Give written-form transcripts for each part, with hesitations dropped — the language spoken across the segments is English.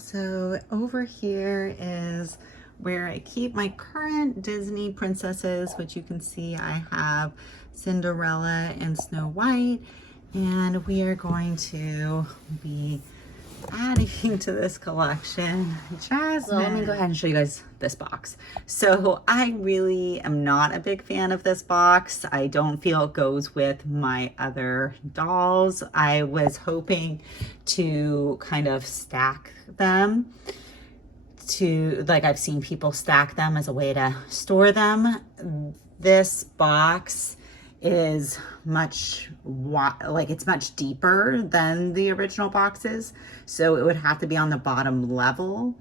So over here is where I keep my current Disney princesses, which you can see I have Cinderella and Snow White, and we are going to be adding to this collection Jasmine. So let me go ahead and show you guys this box. So I really am not a big fan of this box. I don't feel it goes with my other dolls. I was hoping to kind of stack them to, like, I've seen people stack them as a way to store them. This box is much it's much deeper than the original boxes, so it would have to be on the bottom level,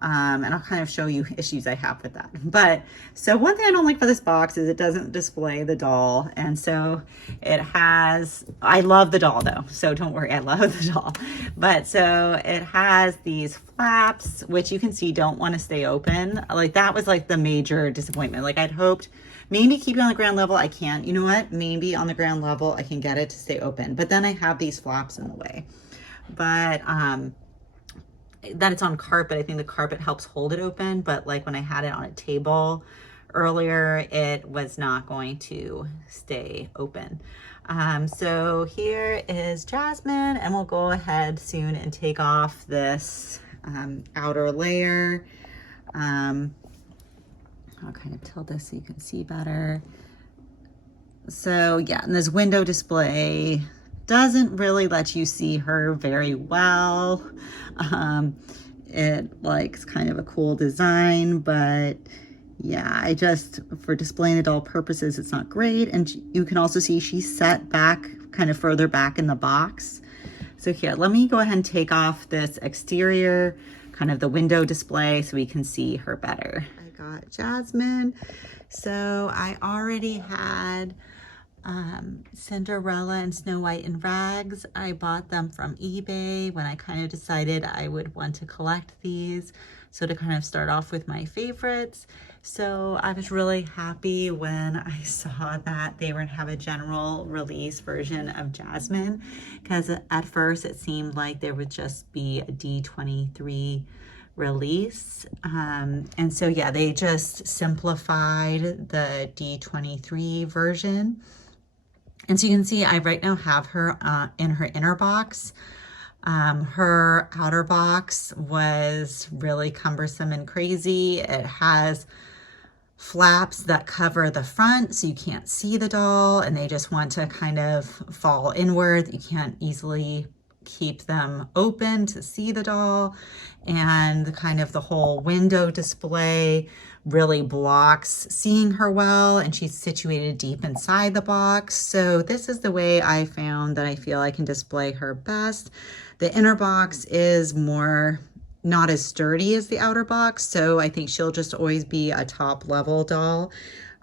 and I'll kind of show you issues I have with that. But so one thing I don't like for this box is it doesn't display the doll, and so it has, I love the doll though, so don't worry, I love the doll, but so it has these flaps which you can see don't want to stay open. Like, that was like the major disappointment. Like, I'd hoped maybe keep it on the ground level. I can't, you know what? Maybe on the ground level, I can get it to stay open. But then I have these flaps in the way. But that it's on carpet, I think the carpet helps hold it open. But like when I had it on a table earlier, it was not going to stay open. So here is Jasmine, and we'll go ahead soon and take off this outer layer. I'll kind of tilt this so you can see better. So yeah, and this window display doesn't really let you see her very well. It likes kind of a cool design, but yeah, I just, for displaying it all purposes, it's not great. And you can also see she's set back, kind of further back in the box. So here, let me go ahead and take off this exterior, kind of the window display, so we can see her better. Got Jasmine. So I already had Cinderella and Snow White in rags. I bought them from eBay when I kind of decided I would want to collect these. So to kind of start off with my favorites. So I was really happy when I saw that they were going to have a general release version of Jasmine, because at first it seemed like there would just be a D23 release, and so yeah, they just simplified the D23 version. And so you can see I right now have her in her inner box. Her outer box was really cumbersome and crazy. It has flaps that cover the front so you can't see the doll, and they just want to kind of fall inward. You can't easily keep them open to see the doll, and the whole window display really blocks seeing her well, and she's situated deep inside the box. So this is the way I found that I feel I can display her best. The inner box is more not as sturdy as the outer box, so I think she'll just always be a top level doll.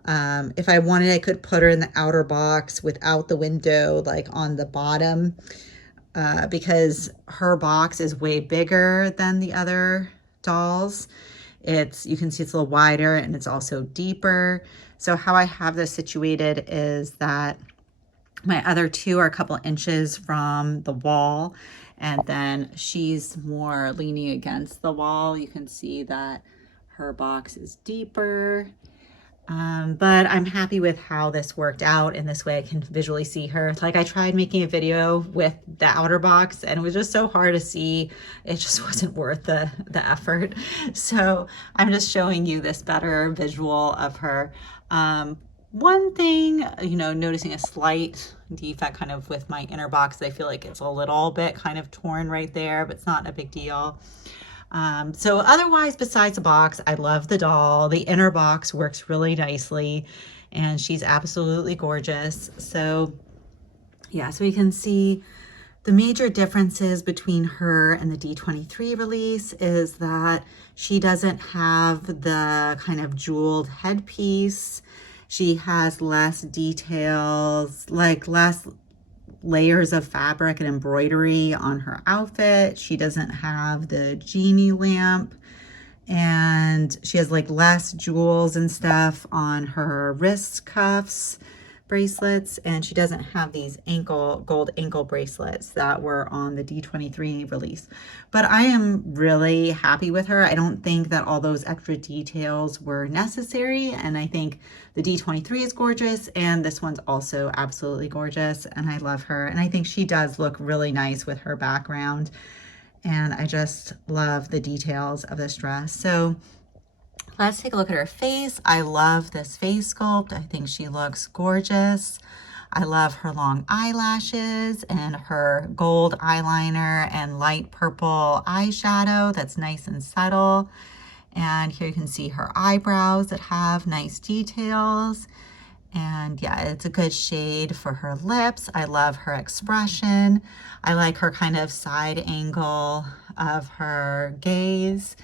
If I wanted, I could put her in the outer box without the window, like on the bottom, because her box is way bigger than the other dolls. You can see it's a little wider, and it's also deeper. So how I have this situated is that my other two are a couple inches from the wall, and then she's more leaning against the wall. You can see that her box is deeper. But I'm happy with how this worked out, and this way I can visually see her. Like, I tried making a video with the outer box, and it was just so hard to see. It just wasn't worth the effort. So I'm just showing you this better visual of her. One thing, noticing a slight defect kind of with my inner box. I feel like it's a little bit kind of torn right there, but it's not a big deal. So otherwise, besides the box, I love the doll. The inner box works really nicely, and she's absolutely gorgeous. So yeah, so you can see the major differences between her and the D23 release is that she doesn't have the kind of jeweled headpiece. She has less details, like less layers of fabric and embroidery on her outfit. She doesn't have the genie lamp, and she has like less jewels and stuff on her wrist cuffs bracelets, and she doesn't have these gold ankle bracelets that were on the D23 release. But I am really happy with her. I don't think that all those extra details were necessary, and I think the D23 is gorgeous, and this one's also absolutely gorgeous, and I love her. And I think she does look really nice with her background, and I just love the details of this dress. So let's take a look at her face. I love this face sculpt. I think she looks gorgeous. I love her long eyelashes and her gold eyeliner and light purple eyeshadow that's nice and subtle. And here you can see her eyebrows that have nice details. And yeah, it's a good shade for her lips. I love her expression. I like her kind of side angle of her gaze.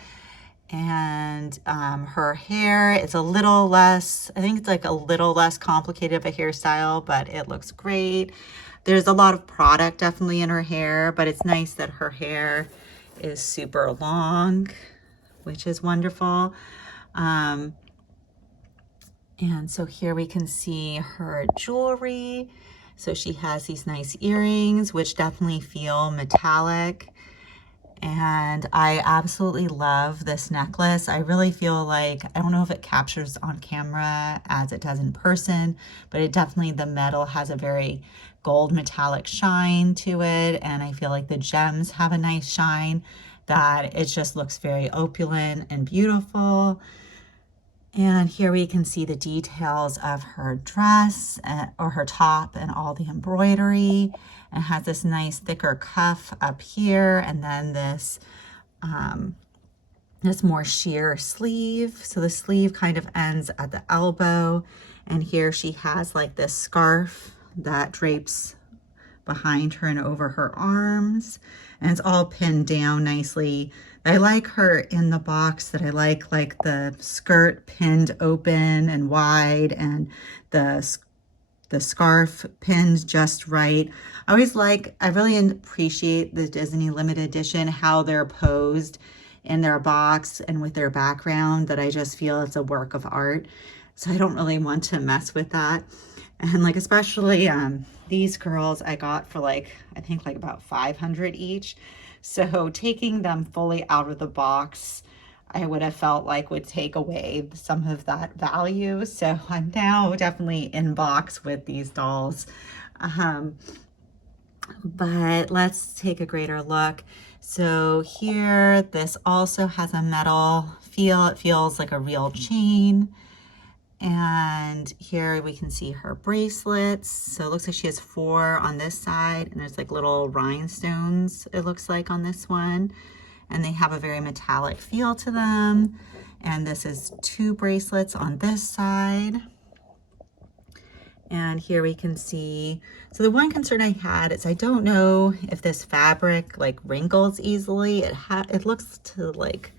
And her hair is a little less, I think it's like a little less complicated of a hairstyle, but it looks great. There's a lot of product definitely in her hair, but it's nice that her hair is super long, which is wonderful. And so here we can see her jewelry. So she has these nice earrings, which definitely feel metallic. And I absolutely love this necklace. I really feel like, I don't know if it captures on camera as it does in person, but it definitely, the metal has a very gold metallic shine to it. And I feel like the gems have a nice shine, that it just looks very opulent and beautiful. And here we can see the details of her dress or her top and all the embroidery. It has this nice thicker cuff up here, and then this more sheer sleeve. So the sleeve kind of ends at the elbow, and here she has like this scarf that drapes behind her and over her arms, and it's all pinned down nicely. I like her in the box, that I like the skirt pinned open and wide, and the scarf pinned just right. I really appreciate the Disney limited edition, how they're posed in their box and with their background, that I just feel it's a work of art. So I don't really want to mess with that. And like, especially these girls I got for I think about 500 each. So taking them fully out of the box, I would have felt like would take away some of that value. So I'm now definitely in box with these dolls. But let's take a greater look. So here, this also has a metal feel. It feels like a real chain. And here we can see her bracelets. So it looks like she has 4 on this side, and there's like little rhinestones, it looks like, on this one. And they have a very metallic feel to them. And this is 2 bracelets on this side. And here we can see, so the one concern I had is I don't know if this fabric wrinkles easily. It looks to like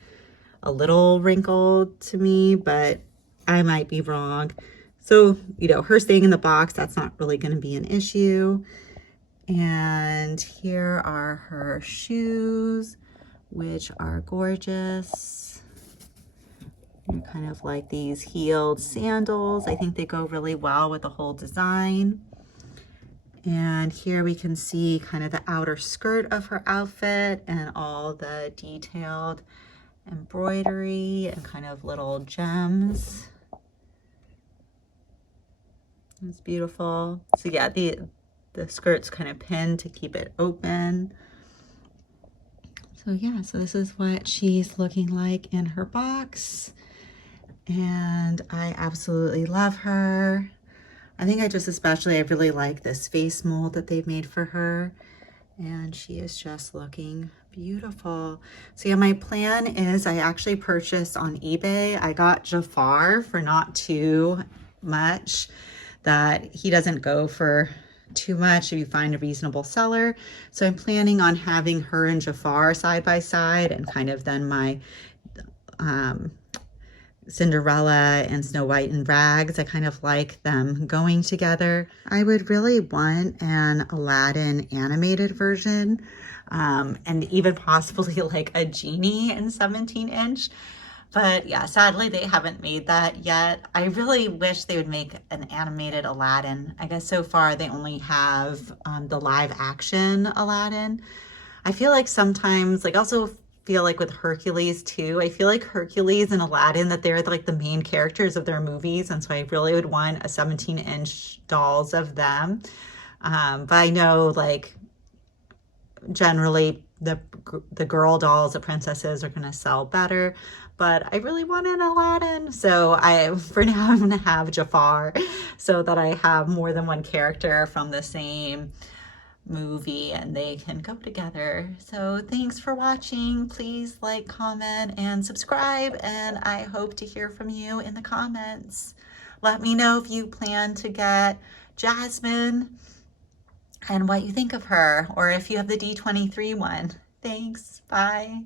a little wrinkled to me, but I might be wrong. So, her staying in the box, that's not really going to be an issue. And here are her shoes, which are gorgeous. They're kind of like these heeled sandals. I think they go really well with the whole design. And here we can see kind of the outer skirt of her outfit and all the detailed embroidery and kind of little gems. It's beautiful. So yeah, the skirt's kind of pinned to keep it open. So yeah, so this is what she's looking like in her box. And I absolutely love her. I think I really like this face mold that they've made for her. And she is just looking beautiful. So yeah, my plan is I actually purchased on eBay. I got Jafar for not too much, that he doesn't go for too much if you find a reasonable seller. So I'm planning on having her and Jafar side by side, and kind of then my Cinderella and Snow White and Rags. I kind of like them going together. I would really want an Aladdin animated version, and even possibly like a genie in 17-inch. But yeah, sadly they haven't made that yet. I really wish they would make an animated Aladdin. I guess so far they only have the live action Aladdin. I feel like sometimes, like also feel like with Hercules too, I feel like Hercules and Aladdin that they're like the main characters of their movies. And so I really would want a 17-inch dolls of them. But I know like generally the girl dolls, the princesses are going to sell better. But I really want an Aladdin. So for now, I'm going to have Jafar so that I have more than one character from the same movie and they can go together. So thanks for watching. Please like, comment, and subscribe. And I hope to hear from you in the comments. Let me know if you plan to get Jasmine and what you think of her, or if you have the D23 one. Thanks. Bye.